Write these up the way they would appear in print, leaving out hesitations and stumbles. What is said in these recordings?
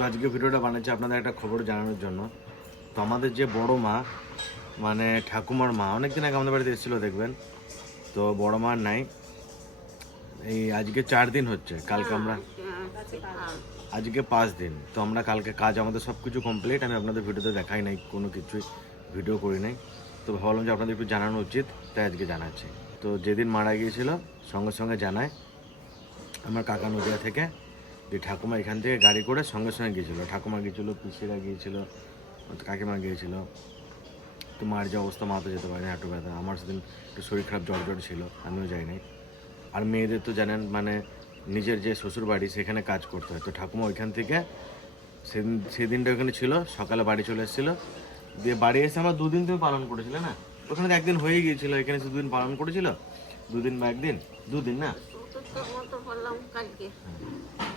তো আজকে ভিডিওটা বানাচ্ছি আপনাদের একটা খবর জানানোর জন্য। তো আমাদের যে বড় মা মানে ঠাকুমার মা অনেকদিন আগে আমাদের বাড়িতে এসেছিলো দেখবেন। তো বড় মা নাই, এই আজকে 4 দিন হচ্ছে, কালকে আমরা আজকে 5 দিন। তো আমরা কালকে কাজ আমাদের সব কিছু কমপ্লিট, আমি আপনাদের ভিডিওতে দেখাই নাই, কোনো কিছুই ভিডিও করি নাই। তো ভাবলাম যে আপনাদের একটু জানানো উচিত, তাই আজকে জানাচ্ছি। তো যেদিন মারা গিয়েছিল সঙ্গে সঙ্গে জানায় আমার কাকা নদিয়া থেকে, যে ঠাকুমা এখান থেকে গাড়ি করে সঙ্গে সঙ্গে গিয়েছিলো। ঠাকুমা গিয়েছিলো, পিসিরা গিয়েছিল, কাকিমা গিয়েছিল। তো মার যে অবস্থা, মা তো যেতে পারে না, হাঁটু ব্যথা। আমার সেদিন একটু শরীর খারাপ, জ্বর ছিল, আমিও যাই নাই। আর মেয়েদের তো জানেন মানে নিজের যে শ্বশুর বাড়ি সেখানে কাজ করতে হয়। তো ঠাকুমা ওইখান থেকে সেদিনটা ওখানে ছিল, সকালে বাড়ি চলে এসেছিলো। দিয়ে বাড়ি এসে আমার 2 দিন তুমি পালন করেছিলে না, ওখানে তো 1 দিন হয়ে গিয়েছিলো, এখানে এসে 2 দিন পালন করেছিল। 2 দিন বা 1 দিন, 2 দিন না,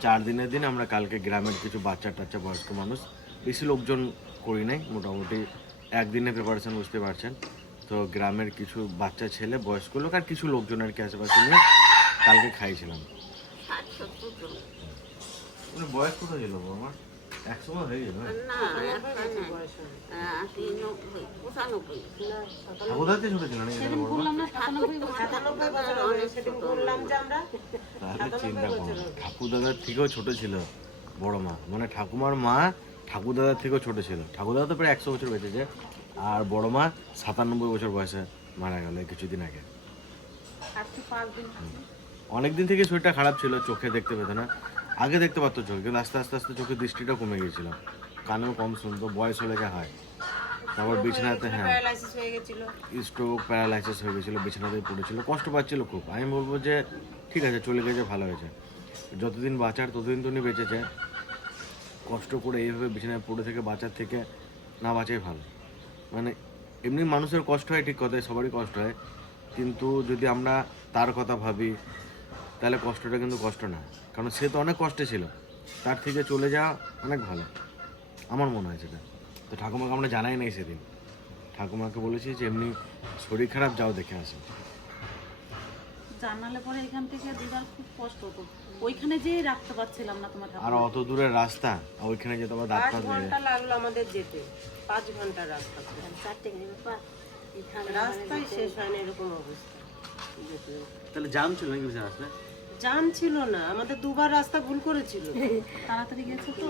4 দিনের দিন আমরা কালকে গ্রামের কিছু বাচ্চা টাচ্চা বয়স্ক মানুষ, বেশি লোকজন করি নাই, মোটামুটি 1 দিনের প্রিপারেশন, বুঝতে পারছেন। তো গ্রামের কিছু বাচ্চা ছেলে, বয়স্ক লোক আর কিছু লোকজন আর কি আশেপাশে নিয়ে কালকে খাইছিলাম। বয়স কত ছিল আমার? 100 হয়ে গেল ঠাকুরদাতে ছোট ছিল না, চিন্তা করো, ঠাকুরদাদার থেকেও ছোট ছিল বড় মা, মানে ঠাকুমার মা ঠাকুরদাদার থেকেও ছোট ছিল। ঠাকুরদাদা তো প্রায় 100 বছর বেঁচেছে, আর বড় মা 97 বছর বয়সে মারা গেল কিছুদিন আগে। অনেকদিন থেকে শরীরটা খারাপ ছিল, চোখে দেখতে পেত না, আগে দেখতে পারতো চোখে, কিন্তু আস্তে আস্তে আস্তে চোখের দৃষ্টিটা কমে গিয়েছিল, কানেও কম শুনতো, বয়স হলে যা হয়। তারপর বিছানাতে, হ্যাঁ, স্ট্রোক, প্যারালাইসিস হয়ে গেছিলো, বিছানাতেই পড়েছিল, কষ্ট পাচ্ছিল খুব। আমি বলবো যে ঠিক আছে, চলে গেছে, ভালো হয়েছে, যতদিন বাঁচার ততদিন তো উনি বেঁচেছে। কষ্ট করে এইভাবে বিছানায় পড়ে থেকে বাঁচার থেকে না বাঁচাই ভালো। মানে এমনি মানুষের কষ্ট হয়, ঠিক কথাই, সবারই কষ্ট হয়, কিন্তু যদি আমরা তার কথা ভাবি তাহলে কষ্টটা কিন্তু কষ্ট না, কারণ সে তো অনেক কষ্টে ছিল, তার থেকে চলে যাওয়া অনেক ভালো, আমার মনে হয় সেটা। তো ঠাকুমাকে আমরা জানাই নাই সেদিন, ঠাকুমাকে বলেছি যে এমনি শরীর খারাপ, যাও দেখে আসে। জানালে পরে এখান থেকে দিদার খুব কষ্ট হতো, ওইখানে যেয়ে রাখতে পারছিলাম না তোমার ঠাকুমা। আর অত দূরের রাস্তা, ওইখানে যেতে আবার ডাক্তার 5 ঘন্টা লাগলো আমাদের যেতে, 5 ঘন্টার রাস্তা, রাস্তায় শেষ হয় না, এরকম অবস্থা। তাহলে জাম ছিল নাকি রাস্তা? জাম ছিল না, আমাদের 2বার রাস্তা ভুল করেছিল। তাড়াতাড়ি গেছে তো,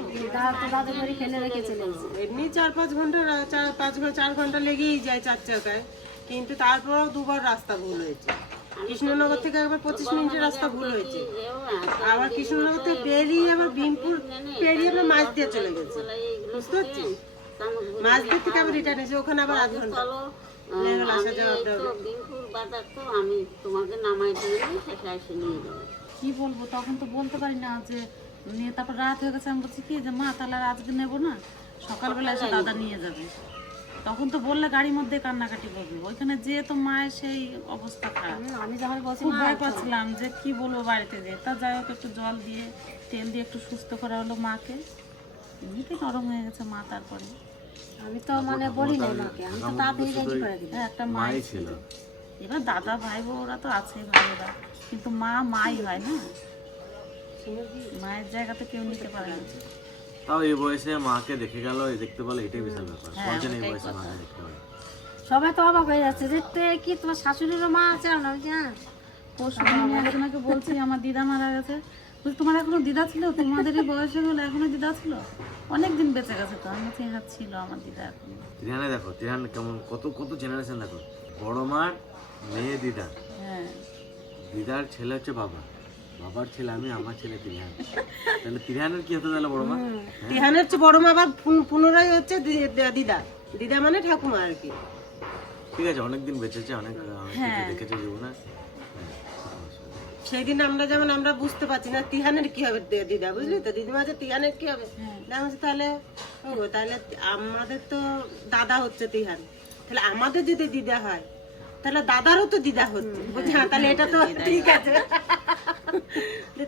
এমনি 4-5 ঘন্টা, 4 ঘন্টা লেগেই যায় 4 চাকায়, কিন্তু তারপরেও 2বার রাস্তা ভুল হয়েছে। কৃষ্ণনগর থেকে একবার 25 মিনিটের রাস্তা ভুল হয়েছে, আবার কৃষ্ণনগর থেকে বেরিয়ে আবার ভীমপুর পেরিয়ে আমরা মাছ দিয়ে চলে গেছি, বুঝতে পারছিস? মাছ দিয়ে থেকে আবার রিটার্ন এসে ওখানে আবার 8 ঘন্টা আসা যাওয়া। আমি তোমাকে নামাই দিয়ে সেটা এসে নিয়ে যাবো। কি বলবো, তখন তো বলতে পারি না যে নিয়ে, তারপর রাত হয়ে গেছে। আমি বলছি কি যে মা তাহলে আর আজকে নেবো না, সকালবেলা এসে দাদা নিয়ে যাবে। তখন তো বললে গাড়ির মধ্যে কান্নাকাটি করবে, ওইখানে যেয়ে তো মায়ের সেই অবস্থা খারাপ। আমি যখন বলছি ভয় পাচ্ছিলাম যে কি বলবো বাড়িতে যেয়ে। তা যাই হোক, একটু জল দিয়ে তেল দিয়ে একটু সুস্থ করা হলো মাকে, এমনিতে নরম হয়ে গেছে মা। তারপরে আমি তো মানে বলি না মাকে, আমি তো তাড়াতাড়ি রেডি করে দিই। হ্যাঁ, একটা মাই ছিল, এবার দাদা ভাই বোরা তো আছেই ভাইয়েরা, কিন্তু মা মাই হয় না, মায়ের জায়গাতে কেউ নিতে পারে না। তাও এই বয়সে মাকে দেখে গেল, দেখতে পেলো, এটাই বিশাল ব্যাপার। এই বয়সে মাকে দেখতে পারে, সবাই তো অবাক হয়ে যাচ্ছে যে কি তোমার শাশুড়িরও মা আছে? আমরা পরশু দিন একজনকে বলছি আমার দিদা মারা গেছে, বলছি তোমার এখনো দিদা ছিল? তোমাদের এই বয়সে হলো এখনো দিদা ছিল? অনেকদিন বেঁচে গেছে তো। আমি বলছি হ্যাঁ ছিল আমার দিদা এখন। তিহানে দেখো, তিহান কেমন, কত কত জেনারেশন দেখো, বড় মার মেয়ে দিদা, হ্যাঁ, দিদার ছেলে হচ্ছে বাবা, বাবার ছেলে আমি, আমার ছেলে তিহান। তাহলে তিহানের কি হতে গেল বড় মা? তিহানের চেয়ে বড় মা আবার পুনরায় হচ্ছে দিদা, দিদা মানে ঠাকুমা আর কি। ঠিক আছে, অনেকদিন বেঁচেছে, অনেক কিছু দেখেছে জীবনে। সেই দিন আমরা যেমন আমরা বুঝতে পারছি না তিহানের কি হবে দিদা, বুঝলি তো? দিদিমা যে তিহানের কি হবে, তাহলে তাহলে আমাদের তো দাদা হচ্ছে তিহান, তাহলে আমাদের যদি দিদা হয় তাহলে দাদারও তো দিদা হচ্ছে, বলছি হ্যাঁ তাহলে এটা তো ঠিক আছে।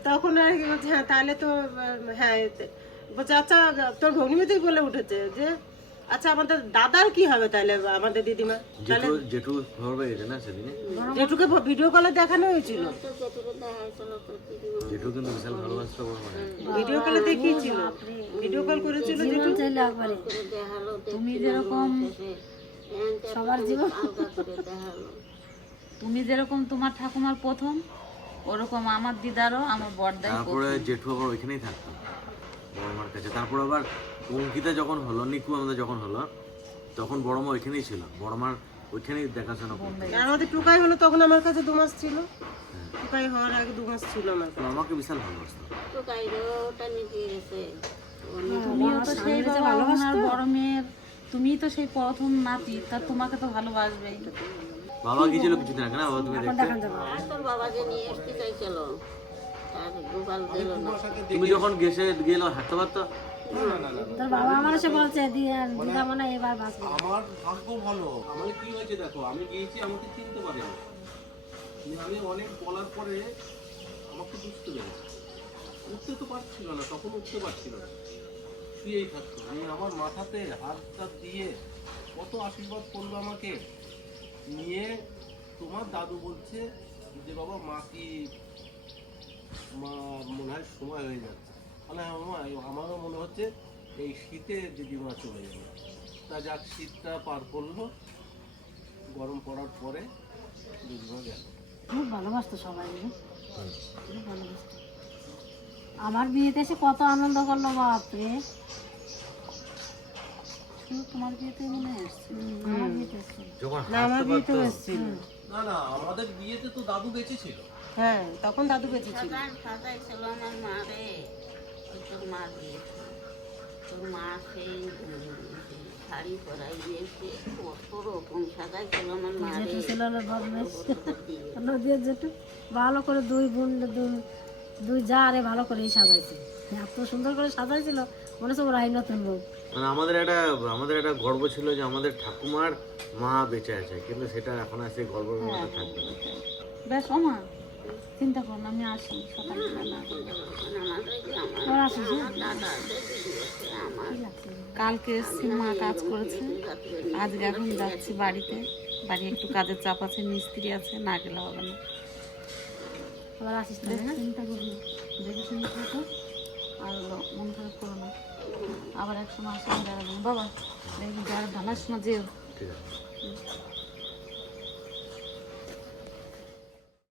তখন আর কি বলছে হ্যাঁ তাহলে তো হ্যাঁ, বলছে আচ্ছা তোর ভগ্নিমিতেই বলে উঠেছে যে আচ্ছা আমাদের দাদার কি হবে তাহলে, আমাদের দিদিমা? জেঠু জেঠু খবর পেয়ে গেছে না সেদিনে? যেটুকু ভিডিও কলে দেখানো হয়েছিল, তো যেটুকু দেখা হয়েছিল তো দিদিমা জেঠু কিন্তু বিশাল ভালোবাসতো বড় মাকে। ভিডিও কলে দেখিয়েছিল, ভিডিও কল করেছিল যেটু। করে দেখালো, তুমি যেরকম সবার জীবন আলগা করে দেখালো। তুমি যেরকম তোমার ঠাকুমার প্রথম, ওরকম আমার দিদারও আমার বড়দাই তারপরে জেঠু আবার ওইখানেই থাকতো বড় মার কাছে। তারপর আবার অঙ্কিতা যখন হলো, নিকু আমাদের যখন হলো, তখন বড় মা ওইখানেই ছিল, বড় মার ওইখানেই দেখাশোনা করতো। আর আমাদের টুকাই হলো তখন আমার কাছে 2 মাস ছিল, টুকাই হওয়ার আগে 2 মাস ছিল আমার তো আমাকে বিশাল ভালোবাসতো। তো কাইরো ওটা নিতে গেছে। তুমিও তো সেই বাবা ওনার বড় মেয়ের, তুমিই তো সেই প্রথম নাতি, তা তোমাকে তো ভালোবাসবেই। বাবা গিয়েছিল কিছুদিন আগে না, বাবা তুমি দেখতে? আর তোর বাবা যে নিয়ে আসতে চাইছিল, তার গোপাল দিল না। তুমি যখন গেলো হাঁটতে পারতো? তোর বাবা আমার এসে বলছে দিদা মনে হয় এবার বাঁচবে। আমার ভাগ্য ভালো। আমার কি হয়েছে দেখো, আমি গিয়েছি, আমাকে চিনতে পারেনি। আমি অনেক বলার পরে আমাকে বুঝতে পেরেছি। উঠতে তো পারছিল না, তখন উঠতে পারছিল না, শুয়েই থাকতো। আমি আমার মাথাতে হাতটা দিয়ে কত আশীর্বাদ করলো আমাকে। নিয়ে তোমার দাদু বলছে যে বাবা মা কি মা মনে হয় সময় হয়ে যাচ্ছে। মানে আমারও মনে হচ্ছে এই শীতে দিদিমা চলে যাবে। তা যাক, শীতটা পার করলো, গরম পড়ার পরে দিদিমা গেল। খুব ভালোবাসতো সবাই, খুব ভালোবাসতো। আমার বিয়েতে এসে কত আনন্দ করলো বাপরে। শুধু তোমার বিয়েতে মনে আসছে। আমার বিয়েতে এসেছিল। যখন না, আমার হাঁটতে বিয়েতেও পারতো, এসেছিল। না না, আমাদের বিয়েতে তো দাদু বেঁচে ছিল। হ্যাঁ, তখন দাদু বেঁচে ছিল। সাজাই ছিল আমার মা রে, ওই তোর মা দিয়েছে। তোর মা সেই শাড়ি পরাই দিয়েছে, কত রকম সাজাই ছিল আমার মা রে। জেঠু ছিল হলো বদমাইশ, নদীর জেঠু ভালো করে দুই জারে ভালো করে সাজাইছে, এত সুন্দর করে সাজাইছিল মনে হচ্ছে ওরাই নতুন বউ। মানে আমাদের একটা গর্ব ছিল যে আমাদের ঠাকুমার মা বেঁচে আছে, কিন্তু সেটা এখন আর সেই গর্বের মধ্যে থাকবে না। বেশ ওমা, চিন্তা করো না, আমি আসি সকালবেলা। ওরা আসিস দাদা আছে, দিদি আছে, আমার কালকে এসছি, মা কাজ করেছে, আজকে এখন যাচ্ছি বাড়িতে। বাড়ি একটু কাজের চাপ আছে, মিস্ত্রি আছে, না গেলে হবে না। ওরা আসিস না, বেশ, চিন্তা করি না, দেখে শুনে থাকো, আর মন খারাপ করো না। আবার এক সময় আসলে যারা বাবা যারা ঢালার সময় যেও। ঠিক আছে।